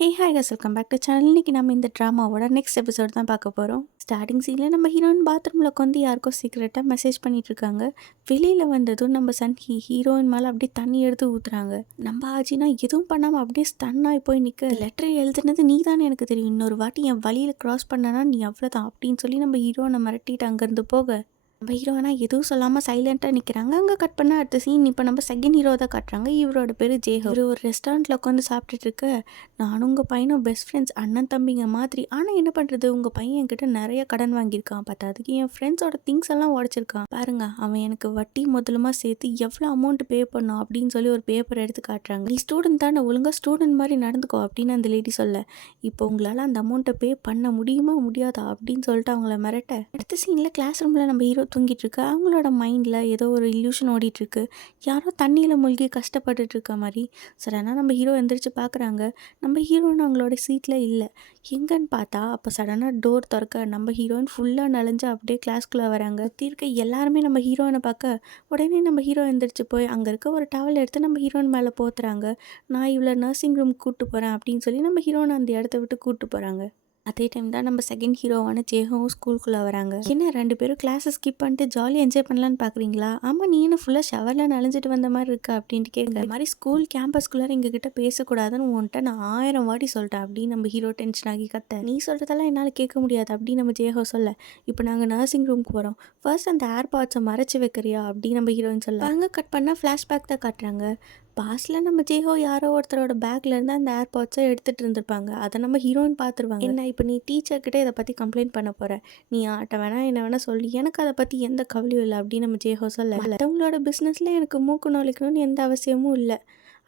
Hey hi கஸ் welcome back to channel. இன்றைக்கி நம்ம இந்த ட்ராமாவோட நெக்ஸ்ட் எபிசோட் தான் பார்க்க போகிறோம். ஸ்டார்டிங் சீனில் நம்ம ஹீரோயின் பாத்ரூமில் உட்காந்து யாருக்கோ சீக்கிரட்டாக மெசேஜ் பண்ணிட்டு இருக்காங்க. வெளியில் வந்ததும் நம்ம சன்ஹி ஹீரோயின் மேலே அப்படியே தண்ணி எடுத்து ஊற்றுறாங்க. நம்ம ஆஜினா எதுவும் பண்ணாமல் அப்படியே ஸ்டன்னாகி போய் நிற்க, லெட்டர் எழுதுனது நீ தானே எனக்கு தெரியும், இன்னொரு வாட்டி என் வழியில் க்ராஸ் பண்ணனா நீ அவ்வளோதான் அப்படின்னு சொல்லி நம்ம ஹீரோனை மிரட்டிட்டு அங்கேருந்து போக, நம்ம ஹீரோனா எதுவும் சொல்லாமல் சைலண்ட்டாக நிற்கிறாங்க. அங்கே கட் பண்ண அடுத்த சீன் இப்போ நம்ம செகண்ட் ஹீரோ தான் காட்டுறாங்க. இவரோட பேர் ஜேஹோ. இவர் ஒரு ரெஸ்டாரண்ட்டில் உட்காந்து சாப்பிட்டுட்டு இருக்க, நானும் உங்கள் பையனும் பெஸ்ட் ஃப்ரெண்ட்ஸ், அண்ணன் தம்பிங்க மாதிரி. ஆனால் என்ன பண்ணுறது, உங்கள் பையன் என்கிட்ட நிறைய கடன் வாங்கியிருக்கான், பார்த்ததுக்கு என் ஃப்ரெண்ட்ஸோட திங்ஸ் எல்லாம் உடச்சிருக்கான் பாருங்க, அவன் எனக்கு வட்டி முதலுமா சேர்த்து எவ்வளோ அமௌண்ட் பே பண்ணும் அப்படின்னு சொல்லி ஒரு பேப்பர் எடுத்து காட்டுறாங்க. நீ ஸ்டூடெண்ட் தானே, ஒழுங்காக ஸ்டூடெண்ட் மாதிரி நடந்துக்கோ அப்படின்னு அந்த லேடி சொல்ல, இப்போ உங்களால் அந்த அமௌண்ட்டை பே பண்ண முடியுமா முடியாதா அப்படின்னு சொல்லிட்டு அவங்கள மிரட்ட, அடுத்த சீனில் கிளாஸ் ரூமில் நம்ம ஹீரோ தூங்கிட்டு இருக்கு. அவங்களோட மைண்டில் ஏதோ ஒரு இல்யூஷன் ஓடிட்டுருக்கு. யாரோ தண்ணியில் மூழ்கி கஷ்டப்பட்டுட்டு இருக்க மாதிரி. சடனாக நம்ம ஹீரோ எந்திரிச்சு பார்க்குறாங்க. நம்ம ஹீரோயின் அவங்களோட சீட்டில் இல்லை. எங்கன்னு பார்த்தா அப்போ சடனாக டோர் திறக்க நம்ம ஹீரோயின் ஃபுல்லாக நனைஞ்சு அப்படியே கிளாஸ்க்குள்ளே வராங்க. தீர்க்க எல்லாருமே நம்ம ஹீரோயினை பார்க்க, உடனே நம்ம ஹீரோ எந்திரிச்சு போய் அங்கே இருக்க ஒரு டவல் எடுத்து நம்ம ஹீரோயின் மேலே போத்துறாங்க. நான் இவ்வளோ நர்சிங் ரூம் கூப்பிட்டு போகிறேன் அப்படின்னு சொல்லி நம்ம ஹீரோனை அந்த இடத்த விட்டு கூப்பிட்டு போகிறாங்க. அதே டைம் தான் நம்ம செகண்ட் ஹீரோவான ஜேஹோவும் ஸ்கூலுக்குள்ளே வராங்க. என்ன ரெண்டு பேரும் கிளாஸை ஸ்கிப் பண்ணிட்டு ஜாலியாக என்ஜாய் பண்ணலான்னு பார்க்குறீங்களா? ஆமாம், நீ என்ன ஃபுல்லாக ஷவரில் நனைஞ்சிட்டு வந்த மாதிரி இருக்கா அப்படின்ட்டு கேட்குற மாதிரி, ஸ்கூல் கேம்பஸ்குள்ளார எங்ககிட்ட பேசக்கூடாதுன்னு உன்ட்ட நான் 1000 வாட்டி சொல்லிட்டேன் அப்படின்னு நம்ம ஹீரோ டென்ஷன் ஆகி கத்த, நீ சொல்கிறதெல்லாம் என்னால் கேட்க முடியாது அப்படின்னு நம்ம ஜேஹோ சொல்ல, இப்போ நாங்கள் நர்சிங் ரூமுக்கு போகிறோம், ஃபர்ஸ்ட் அந்த ஏர்பாட்ஸை மறைச்சி வைக்கிறியா அப்படின்னு நம்ம ஹீரோயின் சொல்ல, அங்கே கட் பண்ணால் ஃப்ளாஷ்பேக் தான் காட்டுறாங்க. பாஸில் நம்ம ஜேஹோ யாரோ ஒருத்தரோட பேக்லேருந்து அந்த ஏர்பாட்ஸை எடுத்துகிட்டு இருந்திருப்பாங்க. அதை நம்ம ஹீரோயின் பார்த்துருவாங்க. என்ன இப்போ நீ டீச்சர்கிட்ட இதை பற்றி கம்ப்ளைண்ட் பண்ண போகிற, நீ ஆட்ட வேணா என்ன வேணா சொல்லி, எனக்கு அதை பற்றி எந்த கவலையும் இல்லை அப்படின்னு நம்ம ஜேஹோ சொல்ல, மற்றவங்களோட பிஸ்னஸில் எனக்கு மூக்கு நுழைக்கணும்னு எந்த அவசியமும் இல்லை.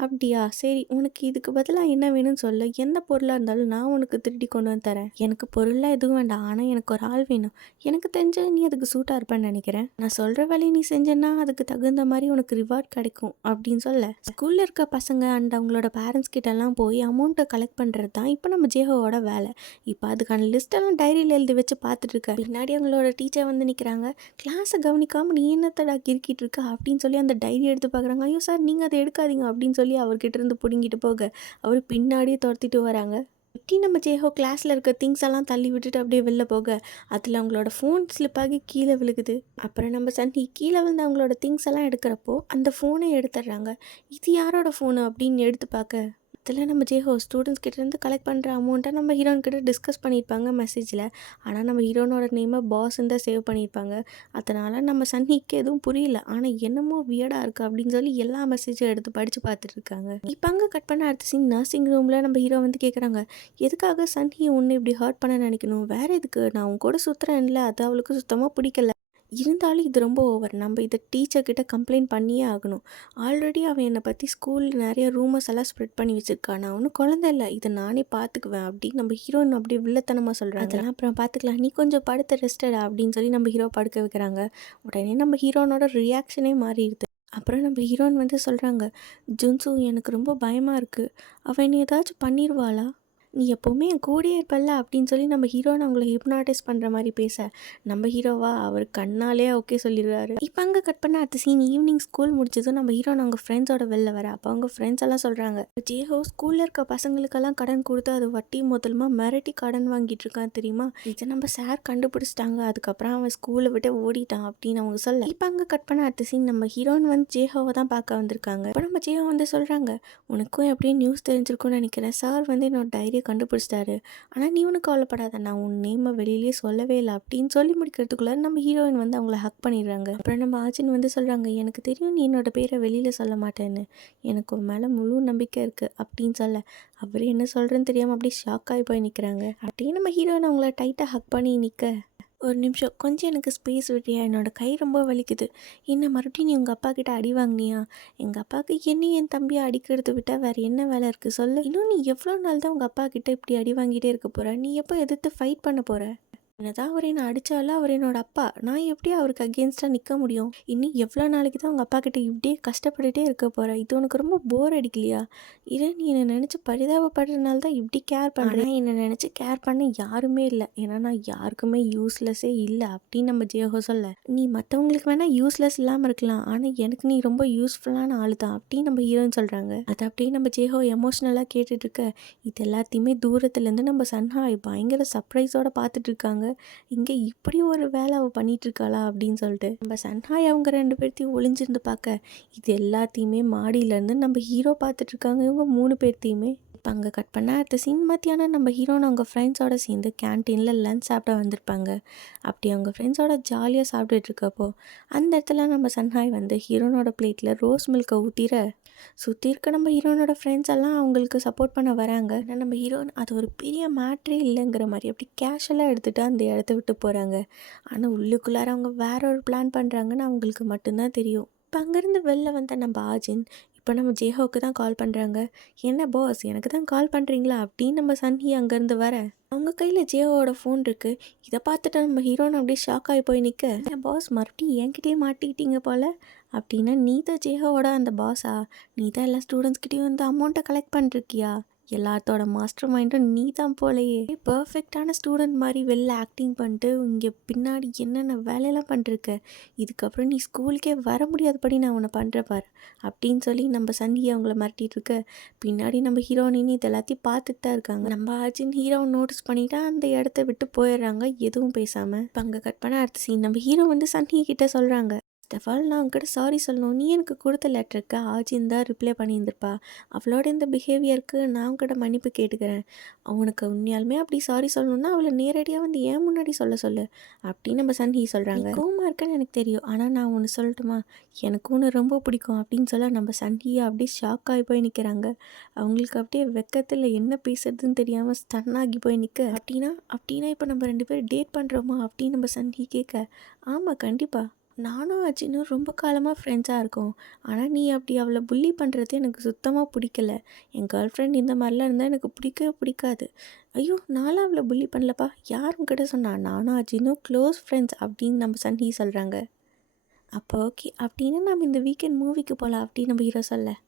அப்படியா, சரி, உனக்கு இதுக்கு பதிலாக என்ன வேணும்னு சொல்லு, எந்த பொருளாக இருந்தாலும் நான் உனக்கு திருடி கொண்டு வந்து தரேன். எனக்கு பொருளாக எதுவும் வேண்டாம், ஆனால் எனக்கு ஒரு ஆள் வேணும். எனக்கு தெரிஞ்ச நீ அதுக்கு சூட்டாக இருப்பேன்னு நினைக்கிறேன். நான் சொல்கிற வேலையை நீ செஞ்சேன்னா அதுக்கு தகுந்த மாதிரி உனக்கு ரிவார்ட் கிடைக்கும் அப்படின்னு சொல்ல, ஸ்கூலில் இருக்க பசங்க அண்ட் அவங்களோட பேரண்ட்ஸ் கிட்டலாம் போய் அமௌண்ட்டை கலெக்ட் பண்ணுறது தான் இப்போ நம்ம ஜேஹோவோட வேலை. இப்போ அதுக்கான லிஸ்ட்டெல்லாம் டைரியில் எழுதி வச்சு பார்த்துட்டு இருக்க, பின்னாடி அவங்களோட டீச்சர் வந்து நிற்கிறாங்க. கிளாஸை கவனிக்காமல் நீ என்னத்தடா கிறுக்கிட்டு இருக்க அப்படின்னு சொல்லி அந்த டைரி எடுத்து பார்க்குறாங்க. ஐயோ சார், நீங்கள் அதை எடுக்காதீங்க அப்படின்னு சொல்லி அவர்கிட்ட இருந்து பிடுங்கிட்டு போக, அவர் பின்னாடியே துரத்திட்டு வராங்க. இப்படி நம்ம ஜேஹோ கிளாஸில் இருக்க திங்ஸ் எல்லாம் தள்ளி விட்டுட்டு அப்படியே வெளில போக, அதில் அவங்களோட ஃபோன் ஸ்லிப் ஆகி கீழே விழுகுது. அப்புறம் நம்ம சன்னி கீழே விழுந்து அவங்களோட திங்ஸ் எல்லாம் எடுக்கிறப்போ அந்த ஃபோனை எடுத்துடுறாங்க. இது யாரோட ஃபோனு அப்படின்னு எடுத்து பார்க்க, இதில் நம்ம ஜேஹோ ஸ்டூடெண்ட்ஸ் கிட்டேருந்து கலெக்ட் பண்ணுற அமௌண்ட்டை நம்ம ஹீரோயின் கிட்ட டிஸ்கஸ் பண்ணியிருப்பாங்க மெசேஜில். ஆனால் நம்ம ஹீரோனோட நேமை பாஸ்ன்னு தான் சேவ் பண்ணியிருப்பாங்க. அதனால் நம்ம சன்னிக்கு எதுவும் புரியல. ஆனால் என்னமோ வியர்டாக இருக்குது அப்படின்னு சொல்லி எல்லா மெசேஜும் எடுத்து படித்து பார்த்துட்டு இருக்காங்க. இப்போ அங்கே கட் பண்ண அடுத்த சீன் நர்சிங் ரூமில் நம்ம ஹீரோ வந்து கேட்குறாங்க, எதுக்காக சன்னி உன்னை இப்படி ஹர்ட் பண்ண நினைக்கணும், வேறு எதுக்கு, நான் உன் கூட சுற்றுறேன்ல, அது அவளுக்கு சுத்தமாக பிடிக்கல. இருந்தாலும் இது ரொம்ப ஓவர், நம்ம இதை டீச்சர்கிட்ட கம்ப்ளைண்ட் பண்ணியே ஆகணும். ஆல்ரெடி அவன் என்னை பற்றி ஸ்கூலில் நிறைய ரூமர்ஸ் எல்லாம் ஸ்ப்ரெட் பண்ணி வச்சுருக்கான், நான் ஒன்றும் குழந்தை இல்லை, இதை நானே பார்த்துக்குவேன் அப்படின்னு நம்ம ஹீரோயின் அப்படியே வில்லத்தனமாக சொல்கிறாங்க. அதெல்லாம் அப்புறம் பார்த்துக்கலாம், நீ கொஞ்சம் படுத்த ரெஸ்டடா அப்படின்னு சொல்லி நம்ம ஹீரோ படுக்க வைக்கிறாங்க. உடனே நம்ம ஹீரோனோட ரியாக்ஷனே மாறிடுது. அப்புறம் நம்ம ஹீரோயின் வந்து சொல்கிறாங்க, ஜுன்சு எனக்கு ரொம்ப பயமாக இருக்குது, அவன் என்னை ஏதாச்சும் பண்ணிடுவாளா, நீ எப்போவுமே என் கூடயே இருப்பல்ல அப்படின்னு சொல்லி நம்ம ஹீரோனை அவங்கள ஹிப்னாட்டைஸ் பண்ணுற மாதிரி பேச, நம்ம ஹீரோவா அவர் கண்ணாலே ஓகே சொல்லிடுறாரு. இப்போ அங்கே கட் பண்ண அடுத்த சீன் ஈவினிங் ஸ்கூல் முடிச்சதும் நம்ம ஹீரோனை அவங்க ஃப்ரெண்ட்ஸோட வெளில வர, அப்போ அவங்க ஃப்ரெண்ட்ஸ் எல்லாம் சொல்கிறாங்க, ஜேஹோ ஸ்கூலில் இருக்க பசங்களுக்கெல்லாம் கடன் கொடுத்து அது வட்டி முதல்மா மிரட்டி கடன் வாங்கிட்டு இருக்கான் தெரியுமா, இதை நம்ம சார் கண்டுபிடிச்சிட்டாங்க, அதுக்கப்புறம் அவன் ஸ்கூலை விட்டு ஓடிட்டான் அப்படின்னு அவங்க சொல்ல, இப்போ அங்கே கட் பண்ண அடுத்த சீன் நம்ம ஹீரோயின் வந்து ஜேஹோவை தான் பார்க்க வந்திருக்காங்க. இப்போ நம்ம ஜேஹோ வந்து சொல்கிறாங்க, உனக்கும் எப்படியும் நியூஸ் தெரிஞ்சிருக்கும்னு நினைக்கிறேன், சார் வந்து என்னோட டைரியை கண்டுபிடிச்சிட்டாரு, ஆனால் நீ ஒன்றும் கவலைப்படாத, நான் உன் நேமை வெளியிலேயே சொல்லவே இல்லை அப்படின்னு சொல்லி முடிக்கிறதுக்குள்ள நம்ம ஹீரோயின் வந்து அவங்கள ஹக் பண்ணிடுறாங்க. அப்புறம் நம்ம ஆச்சின் வந்து சொல்கிறாங்க, எனக்கு தெரியும் நீ என்னோட பேரை வெளியில் சொல்ல மாட்டேன்னு, எனக்கு உன் மேலே முழு நம்பிக்கை இருக்குது அப்படின்னு சொல்ல, அவர் என்ன சொல்கிறேன்னு தெரியாமல் அப்படியே ஷாக் ஆகி போய் நிற்கிறாங்க. அப்படியே நம்ம ஹீரோயின் அவங்கள டைட்டாக ஹக் பண்ணி நிற்க, ஒரு நிமிஷம் கொஞ்சம் எனக்கு ஸ்பேஸ் விட்டியா, என்னோடய கை ரொம்ப வலிக்குது, என்ன மறுபடியும் நீ உங்கள் அப்பா கிட்ட அடி வாங்கினியா, எங்கள் அப்பாவுக்கு என்னையும் என் தம்பியை அடிக்கிறது விட்டால் வேறு என்ன வேலை இருக்குது சொல்லு, இன்னும் நீ எவ்வளோ நாள் தான் உங்கள் அப்பா கிட்ட இப்படி அடி வாங்கிட்டே இருக்க போகிற, நீ எப்போ எதிர்த்து ஃபைட் பண்ண போகிற, என்னதான் அவர் என்ன அடித்தாலும் அவர் என்னோட அப்பா. நான் எப்படி அவருக்கு அகெயின்ஸ்டாக நிற்க முடியும்? இன்னும் எவ்வளோ நாளைக்கு தான் உங்கள் அப்பா கிட்ட இப்படியே கஷ்டப்பட்டுட்டே இருக்க போகிற? இது உனக்கு ரொம்ப போர் அடிக்கலையா? இல்லை நீ என்னை நினச்சி பரிதாபப்படுறதுனால தான் இப்படி கேர் பண்ணுறேன். என்னை நினச்சி கேர் பண்ண யாருமே இல்லை. ஏன்னா நான் யாருக்குமே யூஸ்லெஸ்ஸே இல்லை அப்படின்னு நம்ம ஜேஹோ சொல்ல. நீ மற்றவங்களுக்கு வேணால் யூஸ்லெஸ் இல்லாமல் இருக்கலாம். ஆனால் எனக்கு நீ ரொம்ப யூஸ்ஃபுல்லான ஆள் தான் அப்படின்னு நம்ம ஹீரோன்னு சொல்கிறாங்க. அதை அப்படியே நம்ம ஜேஹோ எமோஷ்னலாக கேட்டுட்டு இருக்க இது எல்லாத்தையுமே தூரத்துலேருந்து நம்ம சன்ஹாய் பயங்கர சர்ப்ரைஸோட பார்த்துட்டு இருக்காங்க. இங்கே இப்படி ஒரு வேலை அவள் பண்ணிகிட்ருக்காளா அப்படின்னு சொல்லிட்டு நம்ம சன்ஹாய் அவங்க 2 பேர்த்தையும் ஒளிஞ்சிருந்து பார்க்க இது எல்லாத்தையுமே மாடியிலேருந்து நம்ம ஹீரோ பார்த்துட்ருக்காங்க இவங்க 3 பேர்த்தையுமே. இப்போ அங்கே கட் பண்ண அடுத்த சீன் மத்தியானம் நம்ம ஹீரோன்னு அவங்க ஃப்ரெண்ட்ஸோட சேர்ந்து கேன்டீனில் லஞ்ச் சாப்பிட வந்திருப்பாங்க. அப்படி அவங்க ஃப்ரெண்ட்ஸோட ஜாலியாக சாப்பிட்டுட்டு இருக்கப்போ அந்த இடத்துல நம்ம சன்ஹாய் வந்து ஹீரோனோட பிளேட்டில் ரோஸ் மில்கை ஊற்றிற சுற்றி இருக்க நம்ம ஹீரோனோட ஃப்ரெண்ட்ஸ் எல்லாம் அவங்களுக்கு சப்போர்ட் பண்ண வராங்க. ஆனால் நம்ம ஹீரோன் அது ஒரு பெரிய மேட்ரே இல்லைங்கிற மாதிரி அப்படி கேஷுவலாக எடுத்துகிட்டு அந்த இடத்த விட்டு போகிறாங்க. ஆனால் உள்ளுக்குள்ளார அவங்க வேற ஒரு பிளான் பண்ணுறாங்கன்னு அவங்களுக்கு மட்டும்தான் தெரியும். இப்போ அங்கேருந்து வெளில வந்த நம்ம ஆஜின் இப்போ நம்ம ஜேஹோவுக்கு தான் கால் பண்ணுறாங்க. என்ன பாஸ் எனக்கு தான் கால் பண்ணுறீங்களா அப்படின்னு நம்ம சன்ஹி அங்கேருந்து வர அவங்க கையில் ஜேஹோவோட ஃபோன் இருக்குது. இதை பார்த்துட்டு நம்ம ஹீரோன்னு அப்படியே ஷாக் ஆகி போய் நிற்க பாஸ் மறுபடியும் என்கிட்டயே மாட்டிக்கிட்டீங்க போல் அப்படின்னா நீ தான் ஜேஹோவோட அந்த பாஸா? நீ தான் எல்லா ஸ்டூடெண்ட்ஸ்கிட்டையும் வந்து அமௌண்ட்டை கலெக்ட் பண்ணிருக்கியா? எல்லாத்தோட மாஸ்டர் மைண்டும் நீ தான் போலையே. பர்ஃபெக்டான ஸ்டூடெண்ட் மாதிரி வெளில ஆக்டிங் பண்ணிட்டு இங்கே பின்னாடி என்னென்ன வேலையெல்லாம் பண்ணிருக்க. இதுக்கப்புறம் நீ ஸ்கூலுக்கே வர முடியாதபடி நான் உன்னை பண்ணுற பாரு அப்படின்னு சொல்லி நம்ம சன்ஹி அவங்கள மிரட்டிட்டு இருக்க பின்னாடி நம்ம ஹீரோயினி இது எல்லாத்தையும் பார்த்துட்டு தான் இருக்காங்க. நம்ம ஆச்சின் ஹீரோ நோட்டீஸ் பண்ணிட்டா அந்த இடத்த விட்டு போயிடுறாங்க எதுவும் பேசாமல். இப்போ அங்கே கட் பண்ண அடுத்த சீன் நம்ம ஹீரோ வந்து சன்ஹி கிட்ட சொல்கிறாங்க ஸ்டெஃபால் நான் உங்ககிட்ட சாரி சொல்லணும். நீ எனக்கு கொடுத்த லெட்டருக்கு ஆஜின் தான் ரிப்ளை பண்ணியிருந்திருப்பா. அவளோட இந்த பிஹேவியருக்கு நான் உங்ககிட்ட மன்னிப்பு கேட்டுக்கிறேன். அவனுக்கு உண்மையாலுமே அப்படி சாரி சொல்லணுன்னா அவளை நேரடியாக வந்து ஏன் முன்னாடி சொல்லு அப்படின்னு நம்ம சன்ஹி சொல்கிறாங்க. கோமா இருக்குன்னு எனக்கு தெரியும். ஆனால் நான் ஒன்று சொல்லட்டுமா, எனக்கு ஒன்று ரொம்ப பிடிக்கும் அப்படின்னு சொல்ல நம்ம சன்ஹியை அப்படியே ஷாக் ஆகி போய் நிற்கிறாங்க. அவங்களுக்கு அப்படியே வெக்கத்தில் என்ன பேசுறதுன்னு தெரியாமல் ஸ்டன் ஆகி போய் நிற்க அப்படின்னா இப்போ நம்ம 2 பேரும் டேட் பண்ணுறோமா அப்படின்னு நம்ம சன்ஹி கேட்க ஆமாம் கண்டிப்பாக நானும் அஜினும் ரொம்ப காலமாக ஃப்ரெண்ட்ஸாக இருக்கோம். ஆனால் நீ அப்படி அவளை புள்ளி பண்ணுறது எனக்கு சுத்தமாக பிடிக்கல. என் கேர்ள் ஃப்ரெண்ட் இந்த மாதிரிலாம் இருந்தால் எனக்கு பிடிக்கவே பிடிக்காது. ஐயோ நானும் அவளை புள்ளி பண்ணலப்பா. யார் உங்ககிட்ட சொன்னா? நானும் அஜினும் க்ளோஸ் ஃப்ரெண்ட்ஸ் அப்படின்னு நம்ம சன்ஹி சொல்கிறாங்க. அப்போ ஓகே அப்படின்னு நம்ம இந்த வீக்கெண்ட் மூவிக்கு போகலாம் அப்படின்னு நம்ம ஹீரோ சொல்ல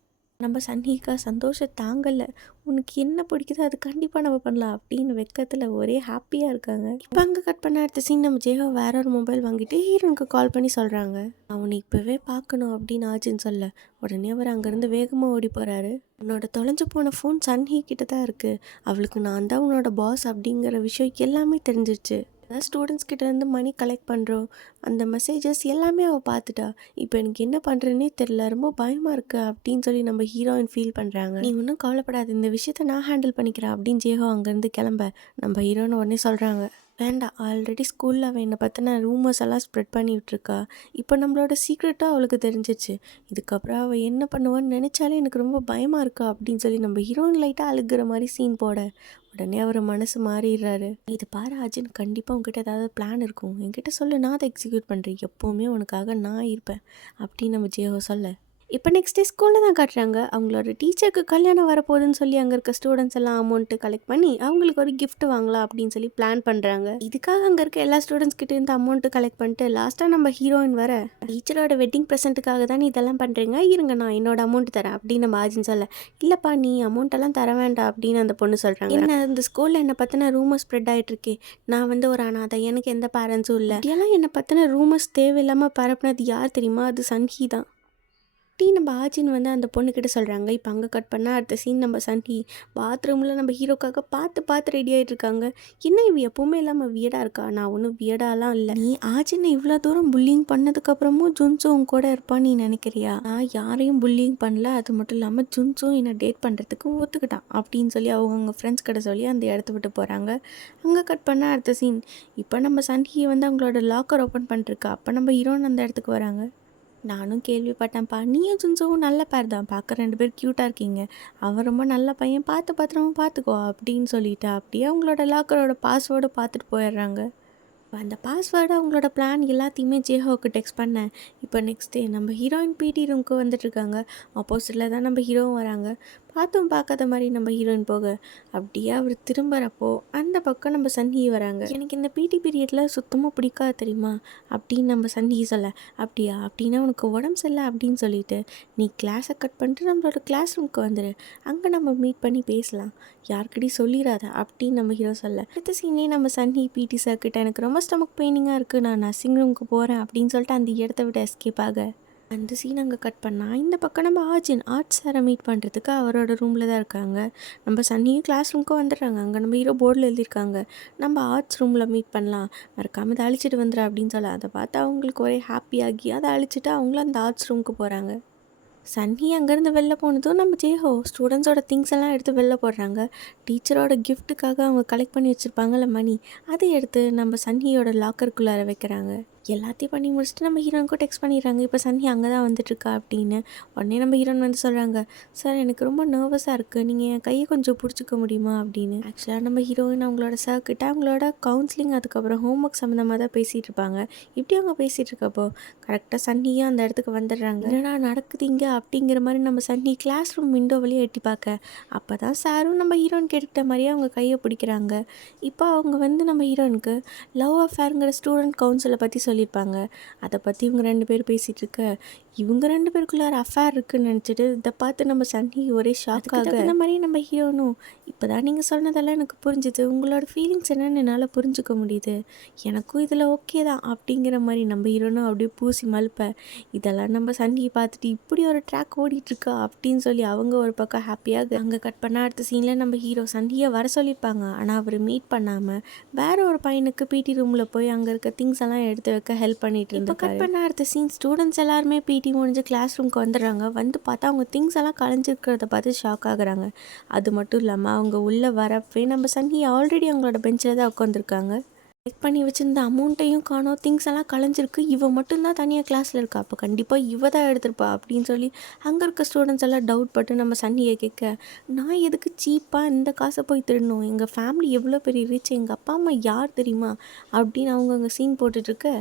நம்ம சன்ஹிகா சந்தோஷம் தாங்கலை. உனக்கு என்ன பிடிக்குதோ அது கண்டிப்பாக நம்ம பண்ணலாம் அப்படின்னு வெக்கத்தில் ஒரே ஹாப்பியாக இருக்காங்க. இப்போ அங்கே கட் பண்ண அடுத்த சீன் நம்ம ஜேஹோ வேற ஒரு மொபைல் வாங்கிட்டு ஹீரோனுக்கு கால் பண்ணி சொல்கிறாங்க அவனை இப்போவே பார்க்கணும் அப்படின்னு ஆச்சுன்னு சொல்ல உடனே அவர் அங்கேருந்து வேகமாக ஓடி போகிறாரு. உன்னோட தொலைஞ்சு போன ஃபோன் சன்ஹி கிட்ட தான் இருக்குது. அவளுக்கு நான் தான் உன்னோட பாஸ் அப்படிங்கிற விஷயம் எல்லாமே தெரிஞ்சிருச்சு. அதாவது ஸ்டூடெண்ட்ஸ் கிட்டேருந்து மணி கலெக்ட் பண்ணுறோம் அந்த மெசேஜஸ் எல்லாமே அவள் பார்த்துட்டா. இப்போ எனக்கு என்ன பண்ணுறேன்னே தெரில, ரொம்ப பயமாக இருக்கு அப்படின்னு சொல்லி நம்ம ஹீரோயின் ஃபீல் பண்ணுறாங்க. நீ ஒன்றும் கவலைப்படாது, இந்த விஷயத்த நான் ஹேண்டில் பண்ணிக்கிறேன் அப்படின்னு ஜேஹோ அங்கேருந்து கிளம்ப நம்ம ஹீரோன்னு உடனே சொல்கிறாங்க வேண்டாம், ஆல்ரெடி ஸ்கூலில் அவள் என்னை பற்றின ரூமர்ஸ் எல்லாம் ஸ்ப்ரெட் பண்ணி விட்டுருக்கா. இப்போ நம்மளோட சீக்ரெட்டாக அவளுக்கு தெரிஞ்சிச்சு. இதுக்கப்புறம் அவள் என்ன பண்ணுவான்னு நினச்சாலே எனக்கு ரொம்ப பயமாக இருக்கா அப்படின்னு சொல்லி நம்ம ஹீரோயின் லைட்டாக அழுகிற மாதிரி சீன் போட உடனே அவர் மனசு மாறிடுறாரு. இது பாரு அர்ஜுன், கண்டிப்பாக உங்ககிட்ட ஏதாவது பிளான் இருக்கும், என்கிட்ட சொல்லு, நான் அதை எக்ஸிக்யூட் பண்ணுறேன், எப்போவுமே உனக்காக நான் இருப்பேன் அப்படின்னு நம்ம ஜேஹோ சொல்ல இப்போ நெக்ஸ்ட் டே ஸ்கூலில் தான் காட்டுறாங்க. அவங்களோட டீச்சருக்கு கல்யாணம் வரப்போகுதுன்னு சொல்லி அங்கே இருக்க ஸ்டூடெண்ட்ஸ் எல்லாம் அமௌண்ட்டு கலெக்ட் பண்ணி அவங்களுக்கு ஒரு கிஃப்ட் வாங்கலாம் அப்படின்னு சொல்லி பிளான் பண்ணுறாங்க. இதுக்காக அங்கே இருக்க எல்லா ஸ்டூடெண்ட்ஸ் கிட்டே இருந்து அமௌண்ட்டு கலெக்ட் பண்ணிட்டு லாஸ்ட்டாக நம்ம ஹீரோயின் வர டீச்சரோட வெட்டிங் ப்ரெசென்ட்டுக்காக தான் இதெல்லாம் பண்ணுறீங்க, இருங்க நான் என்னோட அமௌண்ட் தரேன் அப்படின்னு நம்ம ஆஜின்னு சொல்ல இல்லைப்பா நீ அமௌண்ட்டெல்லாம் தர வேண்டாம் அப்படின்னு அந்த பொண்ணு சொல்கிறாங்க. என்ன இந்த ஸ்கூலில் என்னை பற்றின ரூமர்ஸ் ஸ்ப்ரெட் ஆகிட்டுருக்கே, நான் வந்து ஒரு அனாதை, எனக்கு எந்த பேரண்ட்ஸும் இல்லை, இதெல்லாம் என்னை பற்றின ரூமர்ஸ் தேவையில்லாமல் பரப்புனது யார் தெரியுமா? அது சன்ஹி தான் நம்ம ஆச்சின்னு வந்து அந்த பொண்ணுக்கிட்ட சொல்கிறாங்க. இப்போ அங்கே கட் பண்ணால் அடுத்த சீன் நம்ம சன்ஹி பாத்ரூமில் நம்ம ஹீரோக்காக பார்த்து ரெடி ஆகிட்டு இருக்காங்க. என்ன இவ எப்போவுமே இல்லாமல் வியடாக இருக்கா? நான் ஒன்றும் வியடாலாம் இல்லை. நீ ஆச்சின்னு இவ்வளோ தூரம் புல்லிங் பண்ணதுக்கப்புறமும் ஜுன்சுவும் கூட இருப்பான்னு நீ நினைக்கிறியா? நான் யாரையும் புல்லிங் பண்ணல, அது மட்டும் இல்லாமல் ஜுன்சும் என்னை டேட் பண்ணுறதுக்கு ஒத்துக்கிட்டான் அப்படின்னு சொல்லி அவங்க ஃப்ரெண்ட்ஸ் கிட்ட சொல்லி அந்த இடத்த விட்டு போகிறாங்க. அங்கே கட் பண்ணால் அடுத்த சீன் இப்போ நம்ம சன்ஹி வந்து அவங்களோட லாக்கர் ஓப்பன் பண்ணிருக்கா. அப்போ நம்ம ஹீரோன்னு அந்த இடத்துக்கு வராங்க. நானும் கேள்விப்பட்டேன்ப்பா, நீயும் ஜுன்சுவும் நல்ல பேர் தான், பார்க்க 2 பேர் க்யூட்டாக இருக்கீங்க, அவன் ரொம்ப நல்ல பையன், பத்திரமா பார்த்துக்கோ அப்படின்னு சொல்லிட்டு அப்படியே அவங்களோட லாக்கரோட பாஸ்வேர்டு பார்த்துட்டு போயிடுறாங்க. அந்த பாஸ்வேர்டு அவங்களோட பிளான் எல்லாத்தையுமே ஜேஹோவுக்கு டெக்ஸ்ட் பண்ணேன். இப்போ நெக்ஸ்ட் டே நம்ம ஹீரோயின் பிடி ரூமுக்கு வந்துட்டுருக்காங்க. ஆப்போசிட்டில் தான் நம்ம ஹீரோவும் வராங்க. பார்த்தும் பார்க்காத மாதிரி நம்ம ஹீரோயின் போக அப்படியே அவர் திரும்புகிறப்போ அந்த பக்கம் நம்ம சன்ஹி வராங்க. எனக்கு இந்த பிடி பீரியடில் சுத்தமாக பிடிக்காது தெரியுமா அப்படின்னு நம்ம சன்ஹி சொல்ல, அப்படியா அப்படின்னா உனக்கு உடம்பு சரியில்லை அப்படின்னு சொல்லிட்டு நீ கிளாஸை கட் பண்ணிட்டு நம்மளோட கிளாஸ் ரூமுக்கு வந்துடு, அங்கே நம்ம மீட் பண்ணி பேசலாம், யாருக்கிட்டையும் சொல்லிடாத அப்படின்னு நம்ம ஹீரோ சொல்ல, அடுத்த சீனே நம்ம சன்ஹி பிடி சார் கிட்ட எனக்கு ரொம்ப ஸ்டமக் பெயினிங்காக இருக்குது, நான் நர்சிங் ரூமுக்கு போகிறேன் அப்படின்னு சொல்லிட்டு அந்த இடத்த விட்டு எஸ்கேப் ஆக அந்த சீன் அங்கே கட் பண்ணால் இந்த பக்கம் நம்ம ஆர்ட் சாரை மீட் பண்ணுறதுக்கு அவரோட ரூமில் தான் இருக்காங்க. நம்ம சன்னியும் கிளாஸ் ரூமுக்கு வந்துடுறாங்க. அங்கே நம்ம ஹீரோ போர்டில் எழுதியிருக்காங்க, நம்ம ஆர்ட்ஸ் ரூமில் மீட் பண்ணலாம், மறக்காமல் இதை அழிச்சிட்டு வந்துடு அப்படின்னு சொல்ல, அதை பார்த்து அவங்களுக்கு ஒரே ஹாப்பியாகி அதை அழிச்சிட்டு அவங்களும் அந்த ஆர்ட்ஸ் ரூமுக்கு போகிறாங்க. சன்னி அங்கேருந்து வெளில போனதும் நம்ம ஜேஹோ ஸ்டூடெண்ட்ஸோட திங்ஸ் எல்லாம் எடுத்து வெளில போடுறாங்க. டீச்சரோட கிஃப்ட்டுக்காக அவங்க கலெக்ட் பண்ணி வச்சுருப்பாங்கள்ல மணி, அதை எடுத்து நம்ம சன்னியோட லாக்கருக்குள்ளார வைக்கிறாங்க. எல்லாத்தையும் பண்ணி முடிச்சுட்டு நம்ம ஹீரோனுக்கும் டெக்ஸ்ட் பண்ணிடுறாங்க, இப்போ சன்னி அங்கே தான் வந்துட்டுருக்கா அப்படின்னு. உடனே நம்ம ஹீரோன் வந்து சொல்கிறாங்க, சார் எனக்கு ரொம்ப நர்வஸாக இருக்குது, நீங்கள் என் கையை கொஞ்சம் பிடிச்சிக்க முடியுமா அப்படின்னு. ஆக்சுவலாக நம்ம ஹீரோயின் அவங்களோட சார்கிட்ட அவங்களோட கவுன்சிலிங் அதுக்கப்புறம் ஹோம் ஒர்க் சம்மந்தமாக தான் பேசிகிட்டு இருப்பாங்க. இப்படி அவங்க பேசிகிட்டு இருக்கப்போ கரெக்டாக சன்னியும் அந்த இடத்துக்கு வந்துடுறாங்க. என்னடா நடக்குதுங்க அப்படிங்கிற மாதிரி நம்ம சன்னி கிளாஸ் ரூம் விண்டோ வழியே எட்டி பார்க்க, அப்போ தான் சாரும் நம்ம ஹீரோயின் கேட்டுக்கிட்ட மாதிரியே அவங்க கையை பிடிக்கிறாங்க. இப்போ அவங்க வந்து நம்ம ஹீரோனுக்கு லவ் அஃபேருங்கிற ஸ்டூடெண்ட் கவுன்சிலை பற்றி சொல்லியிருப்பாங்க. அதை பற்றி இவங்க 2 பேர் பேசிகிட்டு இருக்க, இவங்க 2 பேருக்குள்ள ஒரு அஃபேர் இருக்குன்னு நினச்சிட்டு இதை பார்த்து நம்ம சன்னி ஒரே ஷாக்காக, இந்த மாதிரி நம்ம ஹீரோனும் இப்போ தான் நீங்கள் சொன்னதெல்லாம் எனக்கு புரிஞ்சுது, உங்களோட ஃபீலிங்ஸ் என்னன்னு என்னால் புரிஞ்சுக்க முடியுது, எனக்கும் இதில் ஓகே தான் அப்படிங்கிற மாதிரி நம்ம ஹீரோனும் அப்படியே பூசி மழுப்ப, இதெல்லாம் நம்ம சன்னியை பார்த்துட்டு இப்படி ஒரு ட்ராக் ஓடிட்டுருக்கா அப்படின்னு சொல்லி அவங்க ஒரு பக்கம் ஹாப்பியாக. அங்கே கட் பண்ண அடுத்த சீனில் நம்ம ஹீரோ சன்னியை வர சொல்லியிருப்பாங்க, ஆனால் அவர் மீட் பண்ணாமல் வேற ஒரு பையனுக்கு பிடி ரூமில் போய் அங்கே இருக்க திங்ஸ் எல்லாம் எடுத்து வைக்க ஹெல்ப் பண்ணிட்டு இருந்தோம். கட் பண்ண அடுத்த சீன் ஸ்டூடெண்ட்ஸ் எல்லாருமே பிடி முடிஞ்சு கிளாஸ் ரூமுக்கு வந்துடுறாங்க. வந்து பார்த்தா அவங்க திங்ஸ் எல்லாம் கலைஞ்சிருக்கிறத பார்த்து ஷாக் ஆகுறாங்க. அது மட்டும் இல்லாமல் அவங்க உள்ளே வரப்பே நம்ம சன்னி ஆல்ரெடி அவங்களோட பெஞ்சில் தான் உட்காந்துருக்காங்க. செக் பண்ணி வச்சுருந்த அமௌண்ட்டையும் காணோம், திங்ஸ் எல்லாம் கலைஞ்சிருக்கு, இவ மட்டும்தான் தனியாக கிளாஸில் இருக்கா, அப்போ கண்டிப்பாக இவ தான் எடுத்திருப்பா அப்படின்னு சொல்லி அங்கே இருக்க ஸ்டூடெண்ட்ஸ் எல்லாம் டவுட் பட்டு நம்ம சன்னியை கேட்க, நான் எதுக்கு சீப்பாக இந்த காசை போய் திருடணும், எங்கள் ஃபேமிலி எவ்வளோ பெரிய ரிச், எங்கள் அப்பா அம்மா யார் தெரியுமா அப்படின்னு அவங்க அங்கே சீன் போட்டுட்ருக்க.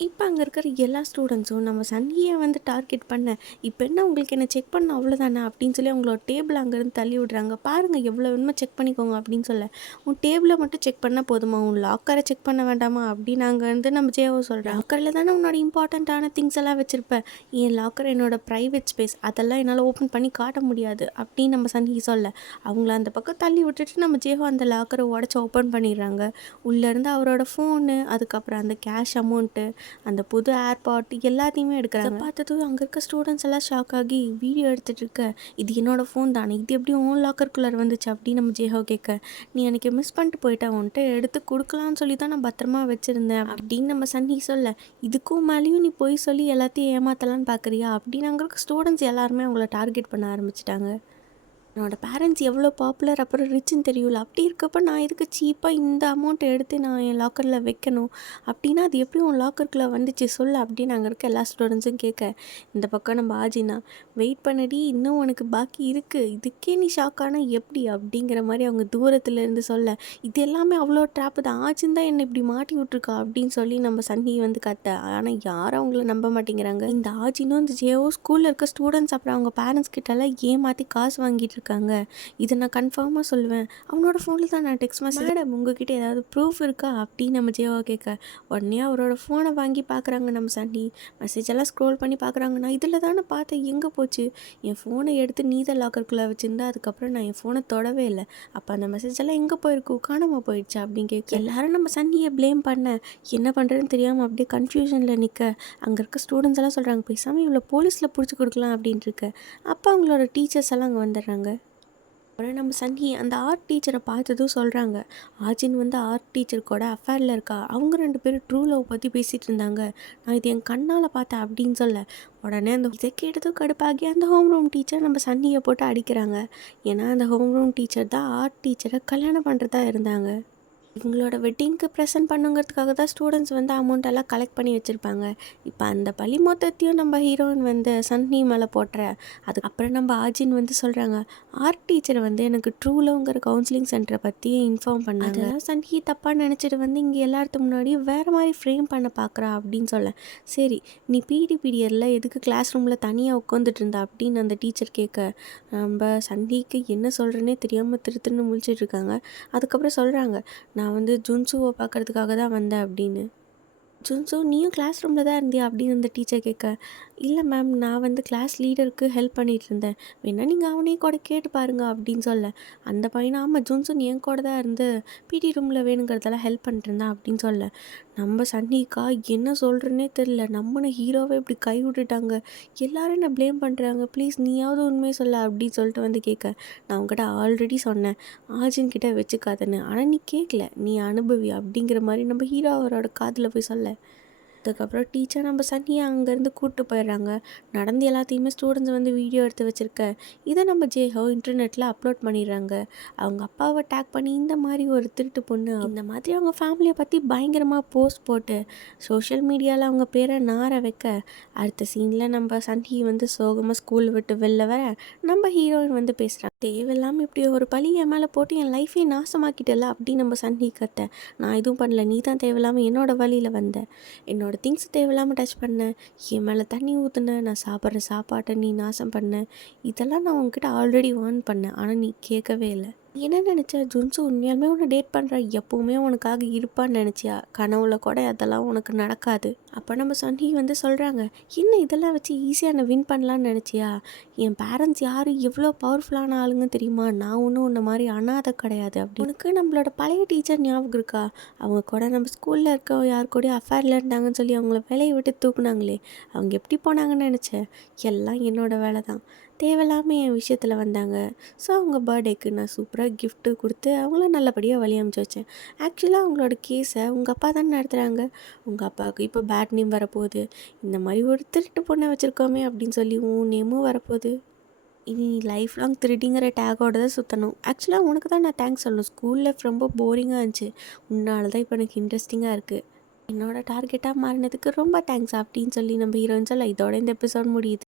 இப்போ அங்கே இருக்கிற எல்லா ஸ்டூடெண்ட்ஸும் நம்ம சன்னியை வந்து டார்கெட் பண்ண, இப்போ என்ன உங்களுக்கு என்ன செக் பண்ண அவ்வளோதானே அப்படின்னு சொல்லி அவங்களோட டேபிள் அங்கேருந்து தள்ளி விடுறாங்க. பாருங்கள் எவ்வளோ வேணுமோ செக் பண்ணிக்கோங்க அப்படின்னு சொல்ல, உன் டேபிளை மட்டும் செக் பண்ணால் போதுமா, உன் லாக்கரை செக் பண்ண வேண்டாமா அப்படின்னு அங்கேருந்து நம்ம ஜேவோ சொல்கிறேன். லாக்கரில் தானே உன்னோட இம்பார்ட்டண்ட்டான திங்ஸ் எல்லாம் வச்சுருப்பேன், என் லாக்கர் என்னோட ப்ரைவேட் ஸ்பேஸ், அதெல்லாம் என்னால் ஓப்பன் பண்ணி காட்ட முடியாது அப்படின்னு நம்ம சன்னி சொல்ல, அவங்கள அந்த பக்கம் தள்ளி விட்டுட்டு நம்ம ஜேவோ அந்த லாக்கரை உடச்சி ஓப்பன் பண்ணிடுறாங்க. உள்ளேருந்து அவரோட ஃபோனு, அதுக்கப்புறம் அந்த கேஷ் அமௌண்ட்டு, அந்த புது ஏர்பாட் எல்லாத்தையுமே எடுக்கிறாங்க. பார்த்ததும் அங்கே இருக்க ஸ்டூடெண்ட்ஸ் எல்லாம் ஷாக் ஆகி வீடியோ எடுத்துகிட்டு இருக்க, இது என்னோடய ஃபோன் தானே, இது எப்படி ஓன் லாக்கருக்குள்ளே வந்துச்சு அப்படின்னு நம்ம ஜேஹோ கேட்க, நீ எனக்கு மிஸ் பண்ணிட்டு போயிட்டேன், உன்ட்டு எடுத்து கொடுக்கலான்னு சொல்லி தான் நான் பத்திரமா வச்சுருந்தேன் அப்படின்னு நம்ம சன்னி சொல்ல, இதுக்கும் மேலேயும் நீ போய் சொல்லி எல்லாத்தையும் ஏமாத்தலான்னு பார்க்குறியா அப்படின்னு அங்கே இருக்க ஸ்டூடெண்ட்ஸ் எல்லாருமே அவங்கள டார்கெட் பண்ண ஆரம்பிச்சிட்டாங்க. என்னோடய பேரண்ட்ஸ் எவ்வளோ பாப்புலர் அப்புறம் ரிச்சுன்னு தெரியல, அப்படி இருக்கப்போ நான் எதுக்கு சீப்பாக இந்த அமௌண்ட்டை எடுத்து நான் என் லாக்கரில் வைக்கணும், அப்படின்னா அது எப்படி உன் லாக்கருக்குள்ளே வந்துச்சு சொல்லு அப்படின்னு அங்கே இருக்க எல்லா ஸ்டூடெண்ட்ஸும் கேட்க, இந்த பக்கம் நம்ம ஆஜினா வெயிட் பண்ணடி இன்னும் உனக்கு பாக்கி இருக்குது, இதுக்கே நீ ஷாக்கானா எப்படி அப்படிங்கிற மாதிரி அவங்க தூரத்துலேருந்து சொல்ல, இது எல்லாமே அவ்வளோ ட்ராப்பு தான், ஆஜின் தான் என்னை இப்படி மாட்டி விட்ருக்கா அப்படின்னு சொல்லி நம்ம சன்னி வந்து கத்த, ஆனால் யாரும் அவங்கள நம்ப மாட்டேங்கிறாங்க. இந்த ஆஜினும் இந்த ஜேவோ ஸ்கூலில் இருக்க ஸ்டூடெண்ட்ஸ் அப்புறம் அவங்க பேரண்ட்ஸ் கிட்டலாம் ஏமாற்றி காசு வாங்கிட்டு இருக்காங்க, இதை நான் கன்ஃபார்மாக சொல்லுவேன், அவனோட ஃபோனில் தான் நான் டெக்ஸ்ட் மெசேஜ், மேடம் உங்ககிட்ட ஏதாவது ப்ரூஃப் இருக்கா அப்படின்னு நம்ம ஜேவா கேட்க, உடனே அவரோட ஃபோனை வாங்கி பார்க்குறாங்க நம்ம சன்னி, மெசேஜ் எல்லாம் ஸ்க்ரோல் பண்ணி பார்க்குறாங்க, நான் இதில் தானே பார்த்தேன், எங்கே போச்சு, என் ஃபோனை எடுத்து நீதான் லாக்கருக்குள்ளே வச்சுருந்தா, அதுக்கப்புறம் நான் என் ஃபோனை தொடவே இல்லை, அப்போ அந்த மெசேஜ் எல்லாம் எங்கே போயிருக்கு, காணாமல் போயிடுச்சு அப்படின்னு கேட்க, எல்லாரும் நம்ம சன்னியை ப்ளேம் பண்ண, என்ன பண்ணுறதுன்னு தெரியாமல் அப்படியே கன்ஃபியூஷனில் நிற்க, அங்கே இருக்க ஸ்டூடெண்ட்ஸ் எல்லாம் சொல்கிறாங்க பேசாமல் இவ்வளோ போலீஸில் பிடிச்சி கொடுக்கலாம் அப்படின்ட்டு இருக்க, அப்போ அவங்களோட டீச்சர்ஸ் எல்லாம் அங்கே வந்துடுறாங்க. அப்புறம் நம்ம சன்னி அந்த ஆர்ட் டீச்சரை பார்த்ததும் சொல்கிறாங்க, ஆஜின் வந்து ஆர்ட் டீச்சர் கூட அஃபேரில் இருக்கா, அவங்க 2 பேரும் ட்ரூ லவ் பற்றி பேசிகிட்டு இருந்தாங்க, நான் இது என் கண்ணால் பார்த்தேன் அப்படின்னு சொல்ல, உடனே அந்த இதை கேட்டதும் கடுப்பாகி அந்த ஹோம் ரூம் டீச்சர் நம்ம சன்னியை போட்டு அடிக்கிறாங்க. ஏன்னா அந்த ஹோம் ரூம் டீச்சர் தான் ஆர்ட் டீச்சரை கல்யாணம் பண்ணுறதா இருந்தாங்க. இவங்களோட வெட்டிங்க்கு ப்ரெசென்ட் பண்ணுங்கிறதுக்காக தான் ஸ்டூடெண்ட்ஸ் வந்து அமௌண்ட் எல்லாம் கலெக்ட் பண்ணி வச்சுருப்பாங்க. இப்போ அந்த பழி மொத்தத்தையும் நம்ம ஹீரோயின் வந்து சன்னி மேலே போட்டுற, அதுக்கப்புறம் நம்ம ஆஜின் வந்து சொல்கிறாங்க, ஆர்ட் டீச்சர் வந்து எனக்கு ட்ரூ லவ்ங்கிற கவுன்சிலிங் சென்டரை பற்றி இன்ஃபார்ம் பண்ணாங்க. அதெல்லாம் சன்ஹி தப்பாக நினச்சிட்டு வந்து இங்கே எல்லாத்துக்கு முன்னாடியும் வேறு மாதிரி ஃப்ரேம் பண்ண பார்க்குறா அப்படின்னு சொல்ல, சரி நீ பிடி பீரியடில் எதுக்கு கிளாஸ் ரூமில் தனியாக உட்காந்துட்டு இருந்தா அப்படின்னு அந்த டீச்சர் கேட்க, நம்ம சன்ஹிக்கு என்ன சொல்கிறேனே தெரியாமல் திருன்னு முழிச்சிட்டு இருக்காங்க. அதுக்கப்புறம் சொல்கிறாங்க, நான் வந்து ஜுன்சுவை பார்க்கறதுக்காக தான் வந்தேன் அப்படின்னு. ஜுன்சு நீயும் கிளாஸ் ரூமில் தான் இருந்தியா அப்படின்னு அந்த டீச்சர் கேட்க, இல்லை மேம் நான் வந்து கிளாஸ் லீடருக்கு ஹெல்ப் பண்ணிகிட்டு இருந்தேன், வேணா நீங்கள் அவனையும் கூட கேட்டு பாருங்க அப்படின்னு சொல்ல, அந்த பையனை ஆமாம் ஜுன்சு நீ என் கூட தான் இருந்து பிடி ரூமில் வேணுங்கிறதெல்லாம் ஹெல்ப் பண்ணிட்டு இருந்தான் அப்படின்னு சொல்ல, நம்ம சன்னிக்கா என்ன சொல்கிறேன்னே தெரில, நம்மளை ஹீரோவை இப்படி கை விட்டுட்டாங்க, எல்லாரும் என்ன ப்ளேம் பண்ணுறாங்க, ப்ளீஸ் நீயாவது உண்மையை சொல்ல அப்படின்னு சொல்லிட்டு வந்து கேட்க, நான் உங்ககிட்ட ஆல்ரெடி சொன்னேன் ஆர்ஜின் கிட்ட வச்சுக்காதன்னு, ஆனால் நீ கேட்கல, நீ அனுபவி அப்படிங்கிற மாதிரி நம்ம ஹீரோ அவரோட காதில் போய் சொல்ல, அதுக்கப்புறம் டீச்சர் நம்ம சன்னியை அங்கேருந்து கூப்பிட்டு போயிடுறாங்க. நடந்து எல்லாத்தையுமே ஸ்டூடெண்ட்ஸ் வந்து வீடியோ எடுத்து வச்சுருக்க இதை நம்ம ஜேஹோ இன்டர்நெட்டில் அப்லோட் பண்ணிடுறாங்க. அவங்க அப்பாவை டேக் பண்ணி இந்த மாதிரி ஒரு திருட்டு பொண்ணு இந்த மாதிரி அவங்க ஃபேமிலியை பற்றி பயங்கரமாக போஸ்ட் போட்டு சோஷியல் மீடியாவில் அவங்க பேரை நார வைக்க, அடுத்த சீனில் நம்ம சன்ஹி வந்து சோகமாக ஸ்கூல் விட்டு வெளில வர நம்ம ஹீரோயின் வந்து பேசுகிறாங்க, தேவையில்லாமல் இப்படி ஒரு பழி என் மேலே போட்டு என் லைஃபே நாசமாக்கிட்டல அப்படின்னு நம்ம சன்ஹி கத்த, நான் எதுவும் பண்ணல, நீ தான் தேவையில்லாமல் என்னோட வழியில் வந்த, என்னோட திங்ஸ் தேவையில்லாமல் டச் பண்ணேன், என் மேலே தண்ணி ஊற்றுனேன், நான் சாப்பிட்ற சாப்பாட்டை நீ நாசம் பண்ண, இதெல்லாம் நான் உங்ககிட்ட ஆல்ரெடி வார்ன் பண்ணேன், ஆனால் நீ கேட்கவே இல்லை. என்ன நினச்ச ஜுன்சு உண்மையாலுமே உன்னை டேட் பண்ணுற, எப்போவுமே உனக்காக இருப்பான்னு நினச்சியா, கனவுல கூட அதெல்லாம் உனக்கு நடக்காது. அப்போ நம்ம சன்னி வந்து சொல்கிறாங்க, என்ன இதெல்லாம் வச்சு ஈஸியாக என்னை வின் பண்ணலான்னு நினச்சியா, என் பேரண்ட்ஸ் யார் எவ்வளோ பவர்ஃபுல்லான ஆளுங்க தெரியுமா, நான் ஒன்றும் உன்ன மாதிரி அனாதை கிடையாது அப்படி. உனக்கு நம்மளோட பழைய டீச்சர் ஞாபகம் இருக்கா, அவங்க கூட நம்ம ஸ்கூலில் இருக்க யார் கூடயும் அஃபேரில் இருந்தாங்கன்னு சொல்லி அவங்கள வேலையை விட்டு தூக்குனாங்களே, அவங்க எப்படி போனாங்கன்னு நினச்சேன், எல்லாம் என்னோட வேலை தான், தேவையில்லாமல் என் விஷயத்தில் வந்தாங்க. ஸோ அவங்க பர்த்டேக்கு நான் சூப்பராக கிஃப்ட்டு கொடுத்து அவங்கள நல்லபடியாக வழி அமுச்சு வச்சேன். ஆக்சுவலாக அவங்களோட கேஸை உங்கள் அப்பா தானே நடத்துகிறாங்க, உங்கள் அப்பாவுக்கு இப்போ பேட் நேம் வரப்போகுது, இந்த மாதிரி ஒரு திருட்டு பொண்ணை வச்சுருக்கோமே அப்படின்னு சொல்லி உன் நேமும் வரப்போகுது, இனி லைஃப் லாங் திருடிங்கிற டேக்கோட தான் சுற்றணும். ஆக்சுவலாக உனக்கு தான் நான் தேங்க்ஸ் சொல்லணும், ஸ்கூல் லைஃப் ரொம்ப போரிங்காக இருந்துச்சு, உன்னால தான் இப்போ எனக்கு இன்ட்ரெஸ்டிங்காக இருக்குது, என்னோட டார்கெட்டாக மாறினதுக்கு ரொம்ப தேங்க்ஸ் அப்படின்னு சொல்லி நம்ம ஹீரோயின் சொல்ல, இதோட இந்த எபிசோட் முடியுது.